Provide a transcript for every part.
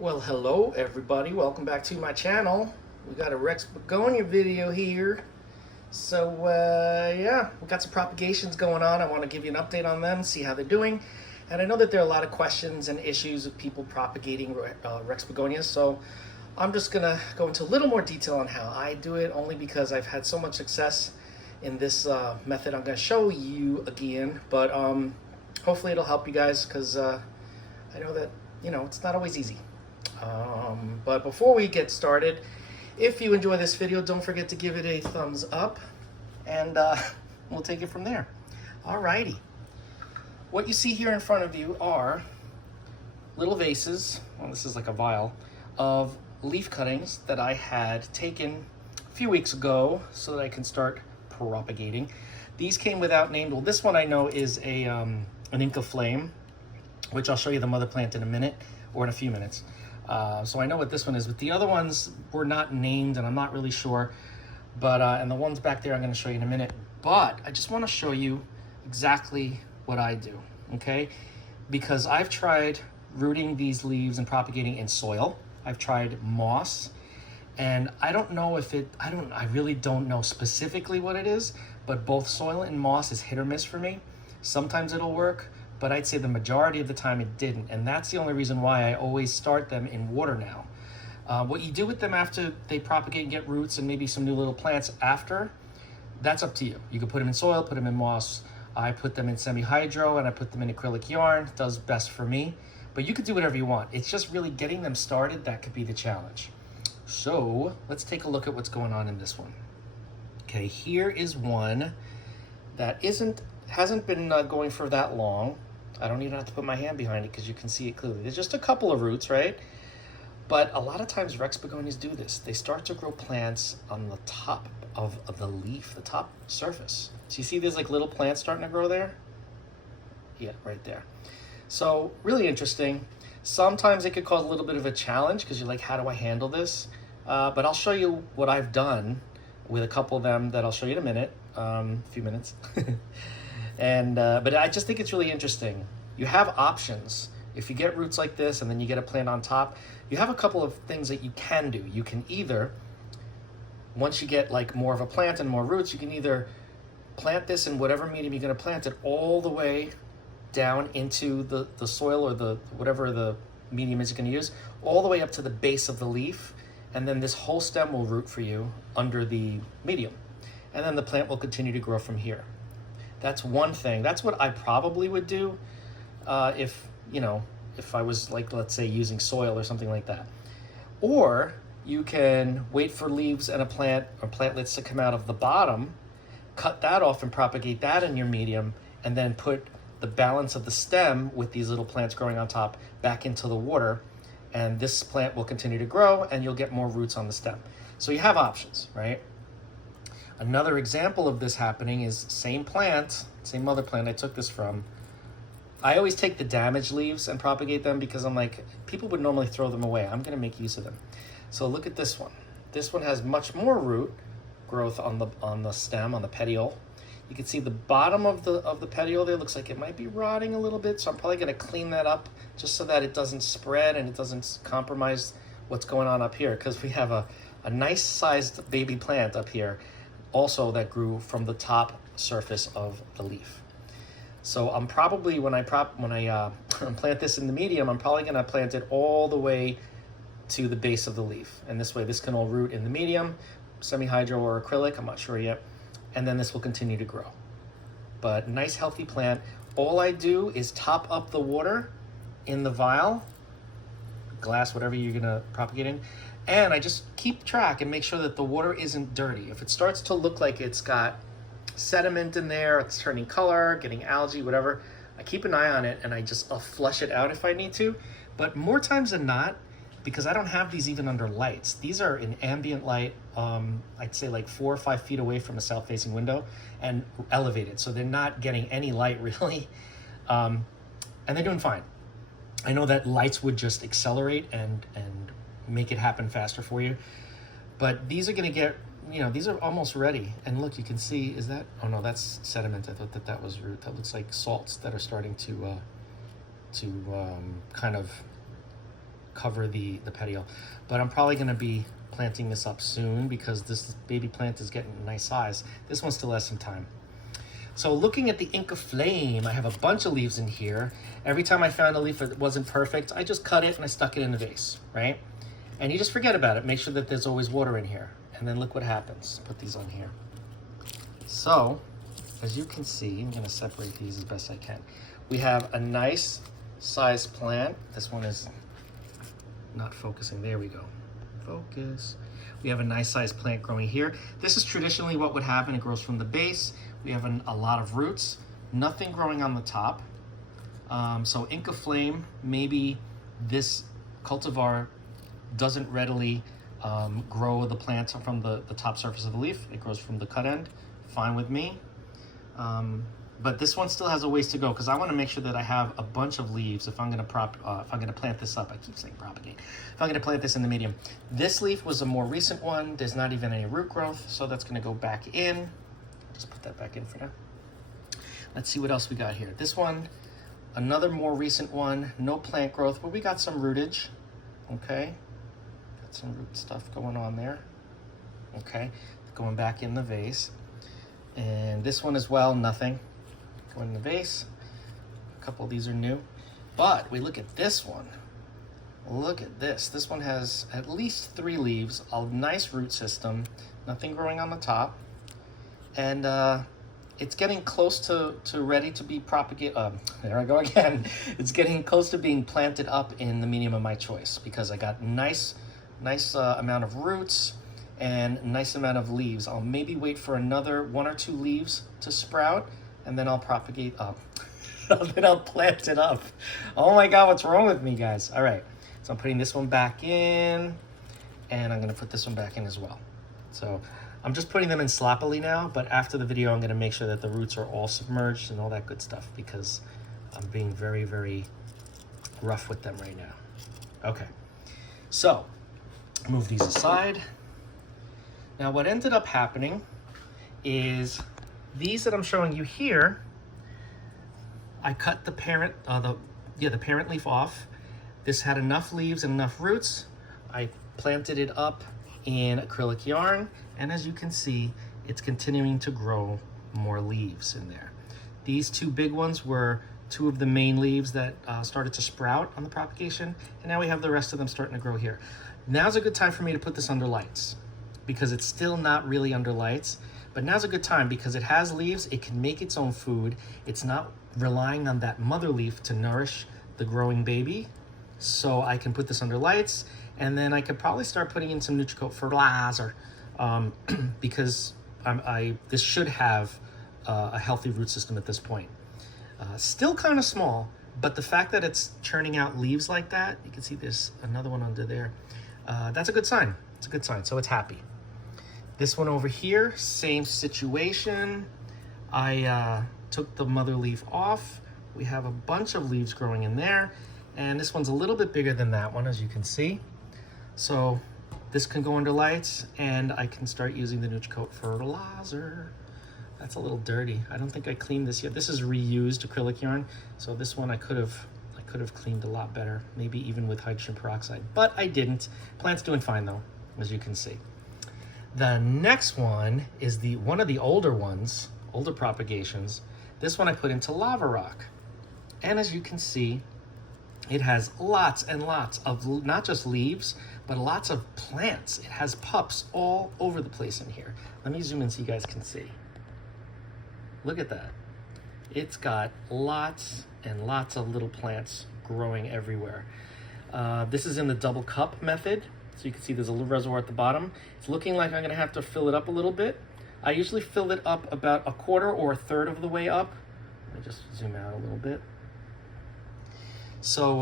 Well, hello everybody. Welcome back to my channel. We got a Rex Begonia video here. So yeah, we got some propagations going on. I want to give you an update on them, see how they're doing. And I know that there are a lot of questions and issues of people propagating Rex Begonias. So I'm just gonna go into a little more detail on how I do it, only because I've had so much success in this method. I'm gonna show you again, but hopefully it'll help you guys, because I know that it's not always easy. But before we get started, if you enjoy this video, don't forget to give it a thumbs up, and we'll take it from there. Alrighty. What you see here in front of you are little vases, well, this is like a vial, of leaf cuttings that I had taken a few weeks ago so that I can start propagating. These came without names. Well, this one I know is an Inca Flame, which I'll show you the mother plant in a minute, or in a few minutes. So I know what this one is, but the other ones were not named, and I'm not really sure. But and the ones back there I'm going to show you in a minute. But I just want to show you exactly what I do, okay? Because I've tried rooting these leaves and propagating in soil. I've tried moss, and I don't know if I really don't know specifically what it is, but both soil and moss is hit or miss for me. Sometimes it'll work, but I'd say the majority of the time it didn't. And that's the only reason why I always start them in water now. What you do with them after they propagate and get roots and maybe some new little plants after, that's up to you. You can put them in soil, put them in moss. I put them in semi-hydro, and I put them in acrylic yarn. It does best for me. But you could do whatever you want. It's just really getting them started that could be the challenge. So let's take a look at what's going on in this one. Okay, here is one that hasn't been going for that long. I don't even have to put my hand behind it because you can see it clearly. There's just a couple of roots, right? But a lot of times Rex Begonias do this. They start to grow plants on the top of the leaf, the top surface. So you see there's like little plants starting to grow there? Yeah, right there. So really interesting. Sometimes it could cause a little bit of a challenge because you're like, how do I handle this? But I'll show you what I've done with a couple of them that I'll show you in a minute, a few minutes. And but I just think it's really interesting. You have options. If you get roots like this and then you get a plant on top, you have a couple of things that you can do. You can either, once you get like more of a plant and more roots, you can either plant this in whatever medium you're going to plant it all the way down into the soil, or the whatever the medium is you're going to use, all the way up to the base of the leaf, and then this whole stem will root for you under the medium, and then the plant will continue to grow from here. That's one thing. That's what I probably would do if I was, like, let's say, using soil or something like that. Or you can wait for leaves and a plant or plantlets to come out of the bottom, cut that off and propagate that in your medium, and then put the balance of the stem with these little plants growing on top back into the water, and this plant will continue to grow and you'll get more roots on the stem. So you have options, right? Another example of this happening is same plant, same mother plant I took this from. I always take the damaged leaves and propagate them because I'm like, people would normally throw them away. I'm gonna make use of them. So look at this one. This one has much more root growth on the stem, on the petiole. You can see the bottom of the petiole there looks like it might be rotting a little bit, so I'm probably gonna clean that up just so that it doesn't spread and it doesn't compromise what's going on up here, because we have a nice sized baby plant up here also that grew from the top surface of the leaf. So I'm probably, when I plant this in the medium, I'm probably gonna plant it all the way to the base of the leaf. And this way, this can all root in the medium, semi-hydro or acrylic, I'm not sure yet. And then this will continue to grow. But nice healthy plant. All I do is top up the water in the vial, glass, whatever you're gonna propagate in, and I just keep track and make sure that the water isn't dirty. If it starts to look like it's got sediment in there, it's turning color, getting algae, whatever, I keep an eye on it and I'll flush it out if I need to. But more times than not, because I don't have these even under lights, these are in ambient light, I'd say like 4 or 5 feet away from a south-facing window and elevated, so they're not getting any light really, and they're doing fine. I know that lights would just accelerate and make it happen faster for you, but these are going to get, these are almost ready. And look, you can see, oh no, that's sediment. I thought that was root. That looks like salts that are starting to kind of cover the patio. But I'm probably gonna be planting this up soon because this baby plant is getting a nice size. This one still has some time. So looking at the Inca Flame, I have a bunch of leaves in here. Every time I found a leaf that wasn't perfect, I just cut it and I stuck it in the vase, right? And you just forget about it. Make sure that there's always water in here. And then look what happens. Put these on here. So, as you can see, I'm gonna separate these as best I can. We have a nice sized plant. This one is not focusing. There we go. Focus. We have a nice sized plant growing here. This is traditionally what would happen. It grows from the base. We have a lot of roots, nothing growing on the top. So Inca Flame, maybe this cultivar doesn't readily grow the plant from the top surface of the leaf. It grows from the cut end, fine with me. But this one still has a ways to go because I want to make sure that I have a bunch of leaves if I'm going to plant this up. I keep saying propagate. If I'm going to plant this in the medium. This leaf was a more recent one. There's not even any root growth, so that's going to go back in. Just put that back in for now. Let's see what else we got here. This one, another more recent one. No plant growth, but we got some rootage. Okay, got some root stuff going on there. Okay, going back in the vase. And this one as well, nothing. Going in the vase. A couple of these are new. But we look at this one. Look at this. This one has at least 3 leaves, a nice root system, nothing growing on the top. And it's getting close to ready to be propagated. There I go again. It's getting close to being planted up in the medium of my choice because I got nice amount of roots and nice amount of leaves. I'll maybe wait for another 1 or 2 leaves to sprout, and then I'll propagate up. Then I'll plant it up. Oh my God, what's wrong with me, guys? All right, so I'm putting this one back in, and I'm gonna put this one back in as well. So I'm just putting them in sloppily now, but after the video, I'm gonna make sure that the roots are all submerged and all that good stuff because I'm being very, very rough with them right now. Okay, so move these aside. Now what ended up happening is these that I'm showing you here, I cut the parent, the parent leaf off. This had enough leaves and enough roots. I planted it up in acrylic yarn, and as you can see, it's continuing to grow more leaves in there. These 2 big ones were 2 of the main leaves that started to sprout on the propagation, and now we have the rest of them starting to grow here. Now's a good time for me to put this under lights because it's still not really under lights, but now's a good time because it has leaves, it can make its own food, it's not relying on that mother leaf to nourish the growing baby, so I can put this under lights, and then I could probably start putting in some Nutricoat fertilizer because this should have a healthy root system at this point. Still kind of small, but the fact that it's churning out leaves like that, you can see there's another one under there, that's a good sign. It's a good sign, so it's happy. This one over here, same situation. I took the mother leaf off. We have a bunch of leaves growing in there, and this one's a little bit bigger than that one, as you can see. So this can go under lights, and I can start using the Nutricoat fertilizer. That's a little dirty. I don't think I cleaned this yet. This is reused acrylic yarn, so this one I could have cleaned a lot better, maybe even with hydrogen peroxide, but I didn't. Plant's doing fine though, as you can see. The next one is one of the older ones, older propagations. This one I put into lava rock, and as you can see, it has lots and lots of not just leaves, but lots of plants. It has pups all over the place in here. Let me zoom in so you guys can see. Look at that. It's got lots and lots of little plants growing everywhere. This is in the double cup method. So you can see there's a little reservoir at the bottom. It's looking like I'm gonna have to fill it up a little bit. I usually fill it up about 1/4 or 1/3 of the way up. Let me just zoom out a little bit. So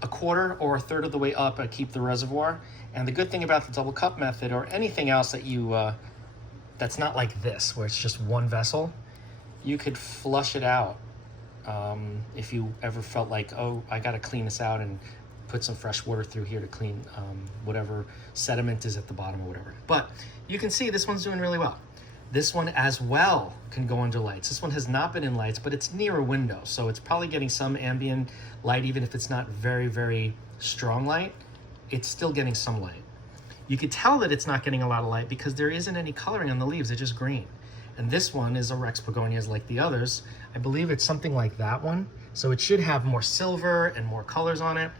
1/4 or 1/3 of the way up, I keep the reservoir. And the good thing about the double cup method, or anything else that that's not like this, where it's just one vessel, you could flush it out if you ever felt like, oh, I gotta clean this out and put some fresh water through here to clean whatever sediment is at the bottom or whatever. But you can see this one's doing really well. This one as well can go under lights. This one has not been in lights, but it's near a window, so it's probably getting some ambient light, even if it's not very, very strong light, it's still getting some light. You could tell that it's not getting a lot of light because there isn't any coloring on the leaves, they're just green. And this one is a Rex Begonias like the others. I believe it's something like that one. So it should have more silver and more colors on it,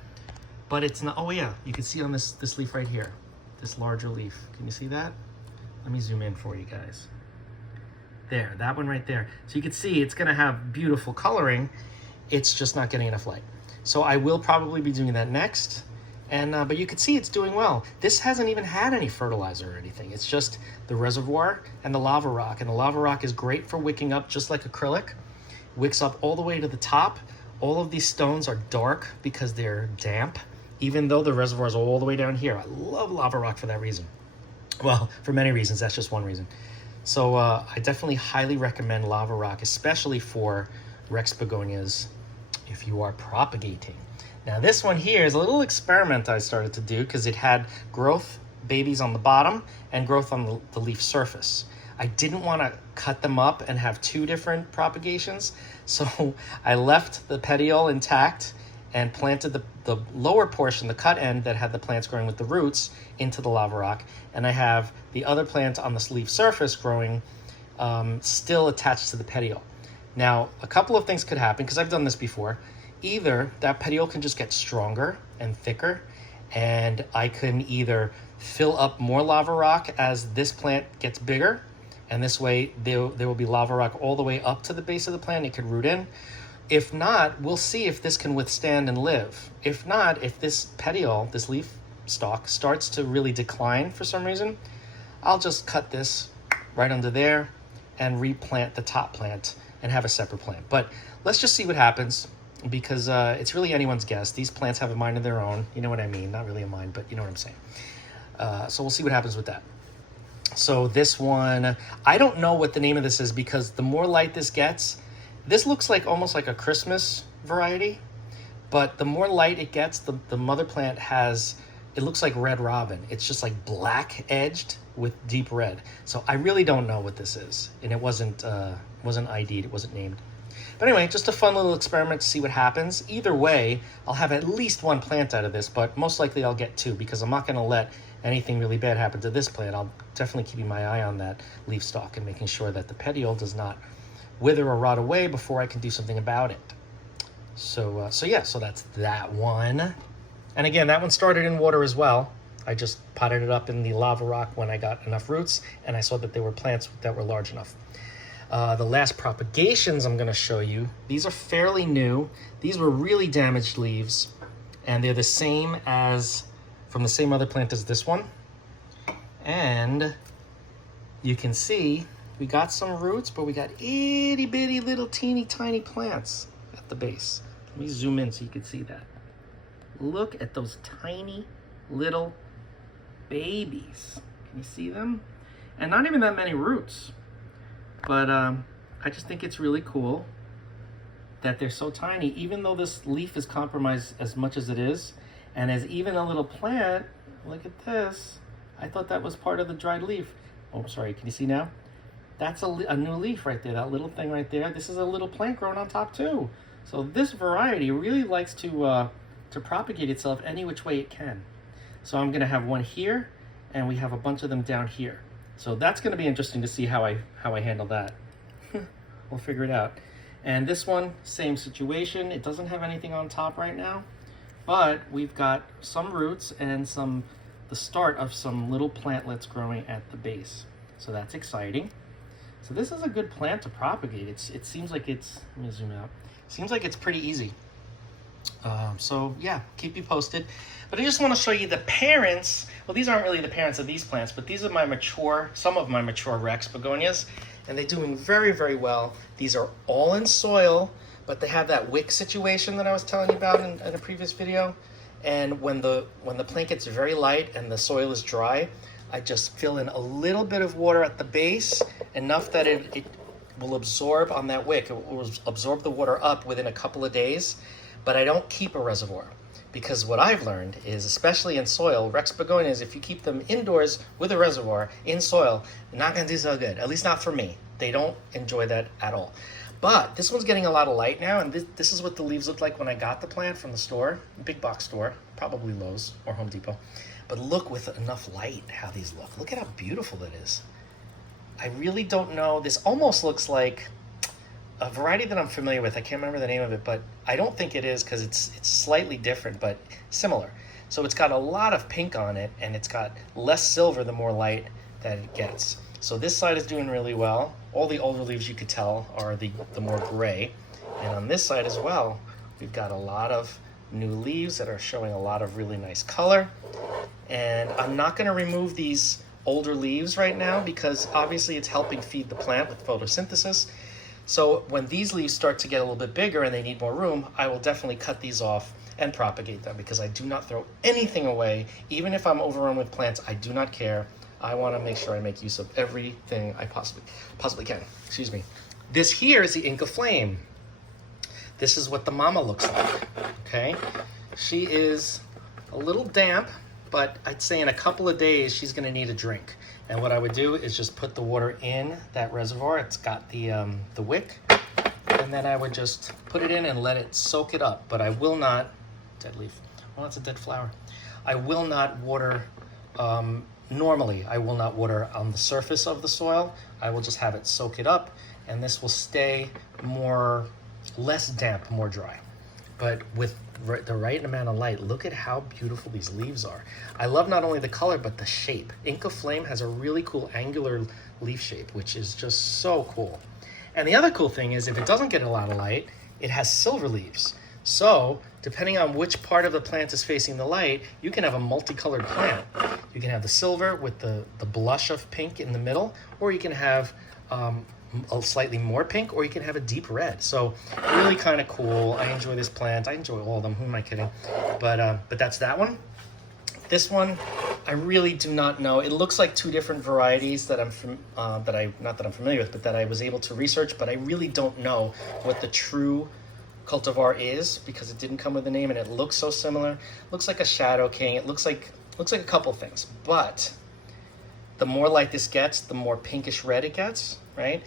but it's not. Oh yeah, you can see on this leaf right here, this larger leaf. Can you see that? Let me zoom in for you guys. There, that one right there. So you can see it's gonna have beautiful coloring. It's just not getting enough light. So I will probably be doing that next. And but you can see it's doing well. This hasn't even had any fertilizer or anything. It's just the reservoir and the lava rock. And the lava rock is great for wicking up just like acrylic. Wicks up all the way to the top. All of these stones are dark because they're damp, even though the reservoir is all the way down here. I love lava rock for that reason. Well, for many reasons, that's just one reason. So I definitely highly recommend lava rock, especially for Rex Begonias if you are propagating. Now this one here is a little experiment I started to do because it had growth babies on the bottom and growth on the leaf surface. I didn't want to cut them up and have two different propagations, so I left the petiole intact and planted the lower portion, the cut end that had the plants growing with the roots, into the lava rock, and I have the other plant on the leaf surface growing still attached to the petiole. Now, a couple of things could happen because I've done this before. Either that petiole can just get stronger and thicker, and I can either fill up more lava rock as this plant gets bigger, and this way there will be lava rock all the way up to the base of the plant. It could root in. If not, we'll see if this can withstand and live. If not, if this petiole, this leaf stalk, starts to really decline for some reason, I'll just cut this right under there and replant the top plant and have a separate plant. But let's just see what happens, because it's really anyone's guess. These plants have a mind of their own. You know what I mean? Not really a mind, but you know what I'm saying. So we'll see what happens with that. So this one, I don't know what the name of this is because the more light this gets, this looks like almost like a Christmas variety, but the more light it gets, the mother plant has, it looks like red robin. It's just like black edged with deep red. So I really don't know what this is, and it wasn't ID'd, it wasn't named. But anyway, just a fun little experiment to see what happens. Either way, I'll have at least one plant out of this, but most likely I'll get two because I'm not going to let anything really bad happen to this plant. I'll definitely keep my eye on that leaf stalk and making sure that the petiole does not wither or rot away before I can do something about it. So yeah, so that's that one. And again, that one started in water as well. I just potted it up in the lava rock when I got enough roots, and I saw that there were plants that were large enough. The last propagations I'm going to show you, these are fairly new. These were really damaged leaves, and they're the same as, from the same mother plant as this one. And you can see we got some roots, but we got itty bitty little teeny tiny plants at the base. Let me zoom in so you can see that. Look at those tiny little babies. Can you see them? And not even that many roots. But I just think it's really cool that they're so tiny, even though this leaf is compromised as much as it is, and as even a little plant. Look at this. I thought that was part of the dried leaf. Oh, sorry, can you see now? That's a new leaf right there, that little thing right there. This is a little plant growing on top too. So this variety really likes to propagate itself any which way it can. So I'm gonna have one here, and we have a bunch of them down here. So that's going to be interesting to see how I handle that. We'll figure it out. And this one, same situation. It doesn't have anything on top right now, but we've got some roots and the start of some little plantlets growing at the base. So that's exciting. So this is a good plant to propagate. It seems like it's, let me zoom out. Seems like it's pretty easy. So yeah, keep you posted. But I just want to show you the parents. Well, these aren't really the parents of these plants, but these are some of my mature Rex Begonias, and they're doing very, very well. These are all in soil, but they have that wick situation that I was telling you about in a previous video. And when the plant gets very light and the soil is dry, I just fill in a little bit of water at the base, enough that it will absorb on that wick. It will absorb the water up within a couple of days. But I don't keep a reservoir, because what I've learned is, especially in soil, Rex Begonias, if you keep them indoors with a reservoir in soil, they're not going to do so good, at least not for me. They don't enjoy that at all. But this one's getting a lot of light now, and this is what the leaves looked like when I got the plant from the store, big box store, probably Lowe's or Home Depot. But look, with enough light, how these look. Look at how beautiful it is. I really don't know. This almost looks like a variety that I'm familiar with. I can't remember the name of it, but I don't think it is because it's slightly different, but similar. So it's got a lot of pink on it, and it's got less silver the more light that it gets. So this side is doing really well. All the older leaves, you could tell, are the more gray. And on this side as well, we've got a lot of new leaves that are showing a lot of really nice color. And I'm not going to remove these older leaves right now because obviously it's helping feed the plant with photosynthesis. So when these leaves start to get a little bit bigger and they need more room, I will definitely cut these off and propagate them because I do not throw anything away. Even if I'm overrun with plants, I do not care. I want to make sure I make use of everything I possibly can. Excuse me. This here is the Inca Flame. This is what the mama looks like, okay? She is a little damp, but I'd say in a couple of days, she's gonna need a drink. And what I would do is just put the water in that reservoir. It's got the wick, and then I would just put it in and let it soak it up. But I will not, dead leaf, well, it's a dead flower. I will not water, normally I will not water on the surface of the soil. I will just have it soak it up, and this will stay less damp, more dry. But with the right amount of light, look at how beautiful these leaves are. I love not only the color, but the shape. Inca Flame has a really cool angular leaf shape, which is just so cool. And the other cool thing is if it doesn't get a lot of light, it has silver leaves. So depending on which part of the plant is facing the light, you can have a multicolored plant. You can have the silver with the blush of pink in the middle, or you can have a slightly more pink, or you can have a deep red. So really kind of cool. I enjoy this plant. I enjoy all of them. Who am I kidding? But that's that one. This one, I really do not know. It looks like two different varieties that I'm not that I'm familiar with, but that I was able to research. But I really don't know what the true cultivar is because it didn't come with a name, and it looks so similar. Looks like a Shadow King. It looks like a couple things, but the more light this gets, the more pinkish red it gets, right?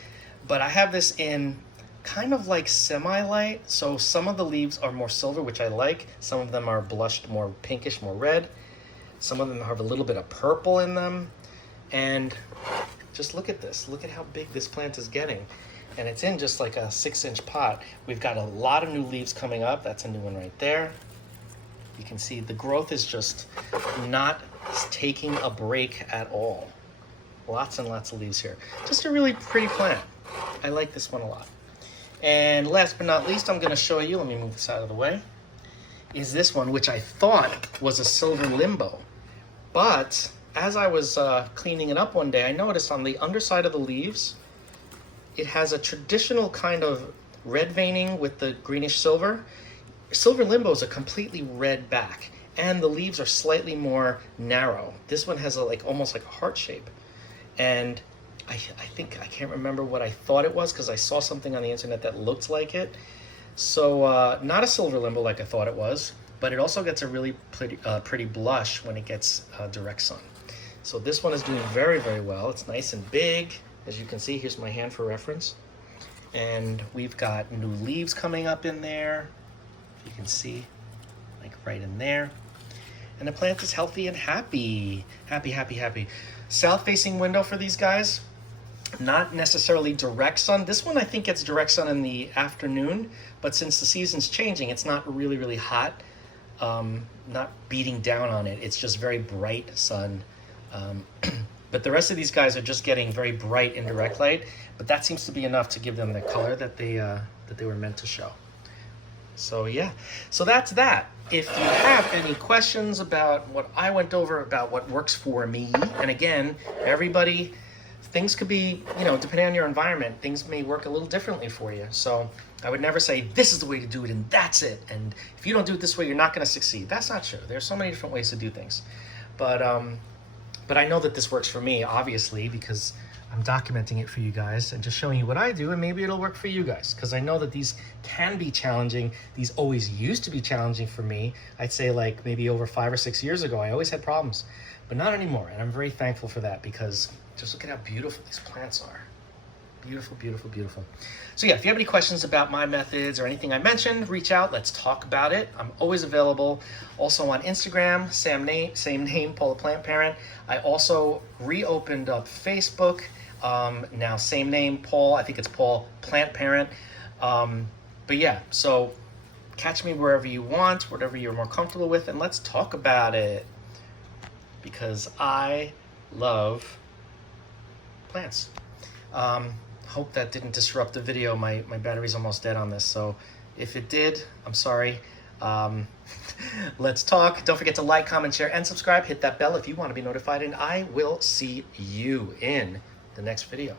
But I have this in kind of like semi-light. So some of the leaves are more silver, which I like. Some of them are blushed more pinkish, more red. Some of them have a little bit of purple in them. And just look at this. Look at how big this plant is getting. And it's in just like a 6-inch pot. We've got a lot of new leaves coming up. That's a new one right there. You can see the growth is just not taking a break at all. Lots and lots of leaves here. Just a really pretty plant. I like this one a lot. And last but not least, I'm going to show you, let me move this out of the way, is this one, which I thought was a silver limbo. But as I was cleaning it up one day, I noticed on the underside of the leaves, it has a traditional kind of red veining with the greenish silver. Silver limbo is a completely red back, and the leaves are slightly more narrow. This one has almost like a heart shape. And I think, I can't remember what I thought it was because I saw something on the internet that looked like it. So not a silver limbo like I thought it was, but it also gets a really pretty blush when it gets direct sun. So this one is doing very, very well. It's nice and big. As you can see, here's my hand for reference. And we've got new leaves coming up in there. You can see, like right in there. And the plant is healthy and happy. Happy, happy, happy. South-facing window for these guys. Not necessarily direct sun. This one I think gets direct sun in the afternoon, but since the season's changing, it's not really, really hot. Not beating down on it. It's just very bright sun. But the rest of these guys are just getting very bright indirect light, but that seems to be enough to give them the color that they were meant to show. So yeah, so that's that. If you have any questions about what I went over, about what works for me, and again, everybody, things could be, depending on your environment, things may work a little differently for you. So I would never say, this is the way to do it and that's it. And if you don't do it this way, you're not going to succeed. That's not true. There's so many different ways to do things. But I know that this works for me, obviously, because I'm documenting it for you guys and just showing you what I do, and maybe it'll work for you guys, because I know that these can be challenging. These always used to be challenging for me. I'd say like maybe over 5 or 6 years ago, I always had problems, but not anymore. And I'm very thankful for that, because just look at how beautiful these plants are. Beautiful, beautiful, beautiful. So yeah, if you have any questions about my methods or anything I mentioned, reach out. Let's talk about it. I'm always available. Also on Instagram, same name, Paul the Plant Parent. I also reopened up Facebook. Now same name, Paul. I think it's Paul Plant Parent. But yeah, so catch me wherever you want, whatever you're more comfortable with, and let's talk about it. Because I love plants. Hope that didn't disrupt the video. My battery's almost dead on this, so if it did, I'm sorry. Let's talk. Don't forget to like, comment, share, and subscribe. Hit that bell if you want to be notified, and I will see you in the next video.